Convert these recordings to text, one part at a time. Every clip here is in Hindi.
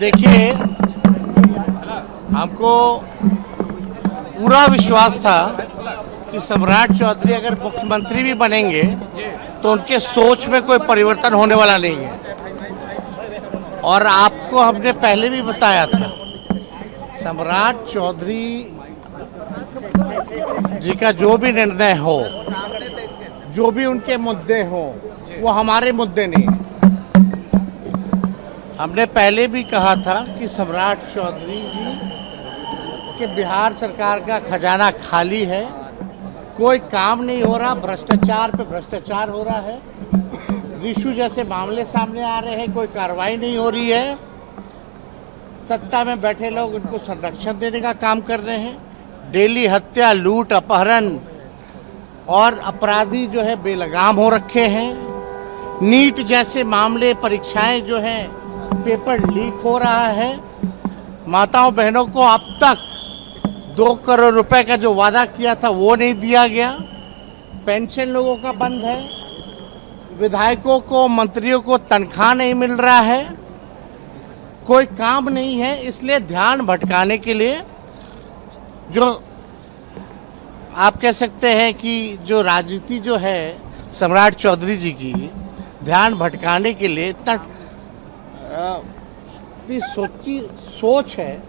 देखिए, हमको पूरा विश्वास था कि सम्राट चौधरी अगर मुख्यमंत्री भी बनेंगे तो उनके सोच में कोई परिवर्तन होने वाला नहीं है। और आपको हमने पहले भी बताया था, सम्राट चौधरी जी का जो भी निर्णय हो, जो भी उनके मुद्दे हो, वो हमारे मुद्दे नहीं है। हमने पहले भी कहा था कि सम्राट चौधरी जी के बिहार सरकार का खजाना खाली है, कोई काम नहीं हो रहा, भ्रष्टाचार पे भ्रष्टाचार हो रहा है, रिशु जैसे मामले सामने आ रहे हैं, कोई कार्रवाई नहीं हो रही है, सत्ता में बैठे लोग उनको संरक्षण देने का काम कर रहे हैं, डेली हत्या, लूट, अपहरण और अपराधी जो है बेलगाम हो रखे हैं, नीट जैसे मामले, परीक्षाएं जो है, पेपर लीक हो रहा है, माताओं बहनों को अब तक 2 करोड़ रुपए का जो वादा किया था वो नहीं दिया गया, पेंशन लोगों का बंद है, विधायकों को, मंत्रियों को तनख्वाह नहीं मिल रहा है, कोई काम नहीं है। इसलिए ध्यान भटकाने के लिए जो आप कह सकते हैं कि जो राजनीति जो है सम्राट चौधरी जी की, ध्यान भटकाने के लिए इतना सोच है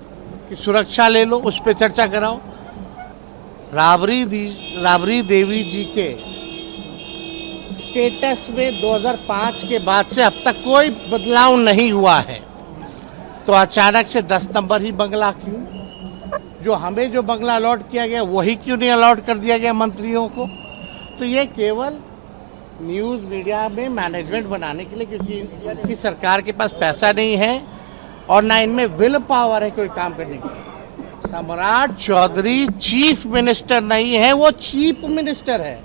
कि सुरक्षा ले लो, उस पर चर्चा कराओ। राबड़ी देवी जी के स्टेटस में 2005 के बाद से अब तक कोई बदलाव नहीं हुआ है, तो अचानक से 10 नंबर ही बंगला क्यों? जो हमें जो बंगला अलॉट किया गया वही क्यों नहीं अलॉट कर दिया गया मंत्रियों को? तो ये केवल न्यूज़ मीडिया में मैनेजमेंट बनाने के लिए, क्योंकि इनकी सरकार के पास पैसा नहीं है और ना इनमें विल पावर है कोई काम करने की। सम्राट चौधरी चीफ मिनिस्टर नहीं है, वो चीफ मिनिस्टर है,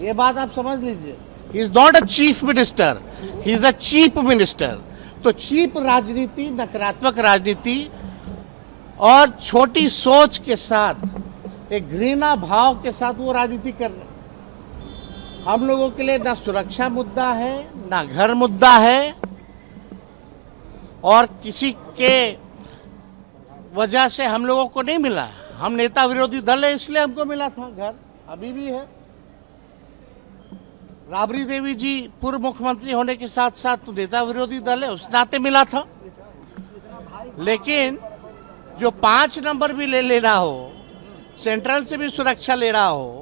ये बात आप समझ लीजिए। He is not a chief minister, he is a chief minister. तो चीप राजनीति, नकारात्मक राजनीति और छोटी सोच के साथ, एक घृणा भाव के साथ वो राजनीति कर रहे। हम लोगों के लिए ना सुरक्षा मुद्दा है, ना घर मुद्दा है, और किसी के वजह से हम लोगों को नहीं मिला। हम नेता विरोधी दल है इसलिए हमको मिला था घर, अभी भी है। राबड़ी देवी जी पूर्व मुख्यमंत्री होने के साथ साथ नेता विरोधी दल है, उस नाते मिला था। लेकिन जो 5 नंबर भी ले रहा हो, सेंट्रल से भी सुरक्षा ले रहा हो,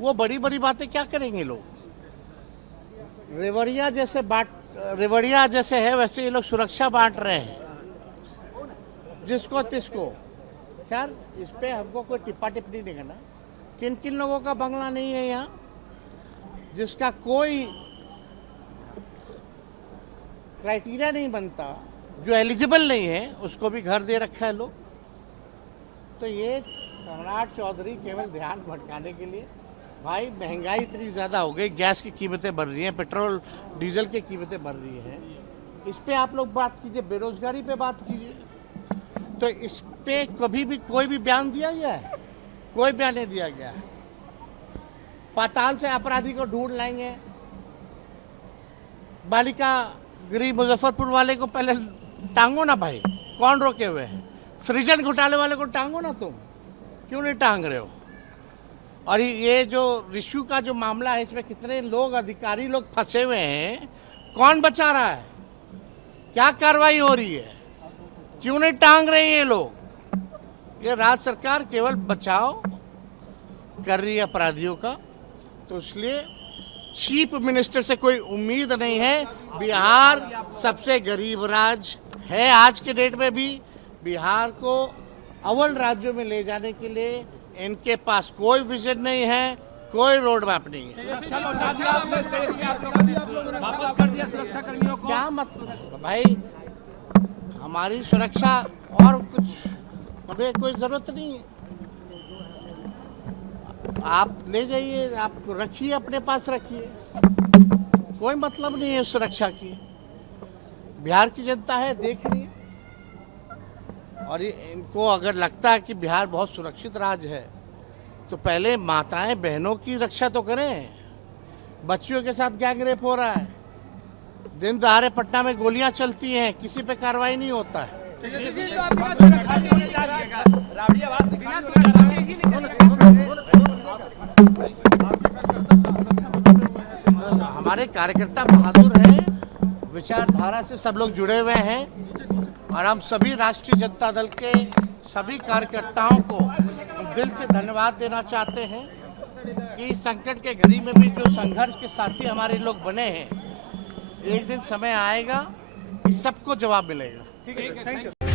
वो बड़ी बड़ी बातें क्या करेंगे लोग? रेवड़िया जैसे है वैसे ये लोग सुरक्षा बांट रहे हैं जिसको तिसको। खैर, इस पे हमको कोई टिप्पा टिप्पणी नहीं करना। किन किन लोगों का बंगला नहीं है यहाँ, जिसका कोई क्राइटेरिया नहीं बनता, जो एलिजिबल नहीं है, उसको भी घर दे रखा है लोग। तो ये सम्राट चौधरी केवल ध्यान भटकाने के लिए। भाई, महंगाई इतनी ज़्यादा हो गई, गैस की कीमतें बढ़ रही हैं, पेट्रोल डीजल की कीमतें बढ़ रही हैं, इस पे आप लोग बात कीजिए, बेरोजगारी पे बात कीजिए। तो इस पे कभी भी कोई भी बयान दिया गया है? कोई बयान नहीं दिया गया है। पाताल से अपराधी को ढूंढ लाएंगे, बालिका गृह मुजफ्फरपुर वाले को पहले टांगो ना भाई, कौन रोके हुए है? सृजन घोटाले वाले को टांगो ना, तुम क्यों नहीं टांग रहे हो? और ये जो रिशु का जो मामला है, इसमें कितने लोग, अधिकारी लोग फंसे हुए हैं, कौन बचा रहा है? क्या कार्रवाई हो रही है? क्यों नहीं टांग रहे ये लोग? ये राज्य सरकार केवल बचाव कर रही है अपराधियों का। तो इसलिए चीफ मिनिस्टर से कोई उम्मीद नहीं है। बिहार सबसे गरीब राज्य है, आज के डेट में भी बिहार को अव्वल राज्यों में ले जाने के लिए इनके पास कोई विजन नहीं है, कोई रोड मैप नहीं है। सुरक्षा लौटा दिया आपने, देश के आप लोगों ने वापस कर दिया सुरक्षा कर्मियों को। क्या मतलब भाई, हमारी सुरक्षा और कुछ हमें कोई जरूरत नहीं है। आप ले जाइए, आप रखिए, अपने पास रखिए, कोई मतलब नहीं है सुरक्षा की। बिहार की जनता है, देख रही है। और इनको अगर लगता है कि बिहार बहुत सुरक्षित राज्य है, तो पहले माताएं बहनों की रक्षा तो करें। बच्चियों के साथ गैंग रेप हो रहा है, दिन दहाड़े पटना में गोलियां चलती हैं, किसी पे कार्रवाई नहीं होता है। हमारे कार्यकर्ता बहादुर हैं, विचारधारा से सब लोग जुड़े हुए हैं और हम सभी राष्ट्रीय जनता दल के सभी कार्यकर्ताओं को दिल से धन्यवाद देना चाहते हैं कि संकट के घड़ी में भी जो संघर्ष के साथी हमारे लोग बने हैं, एक दिन समय आएगा कि सबको जवाब मिलेगा। ठीक है, थैंक यू।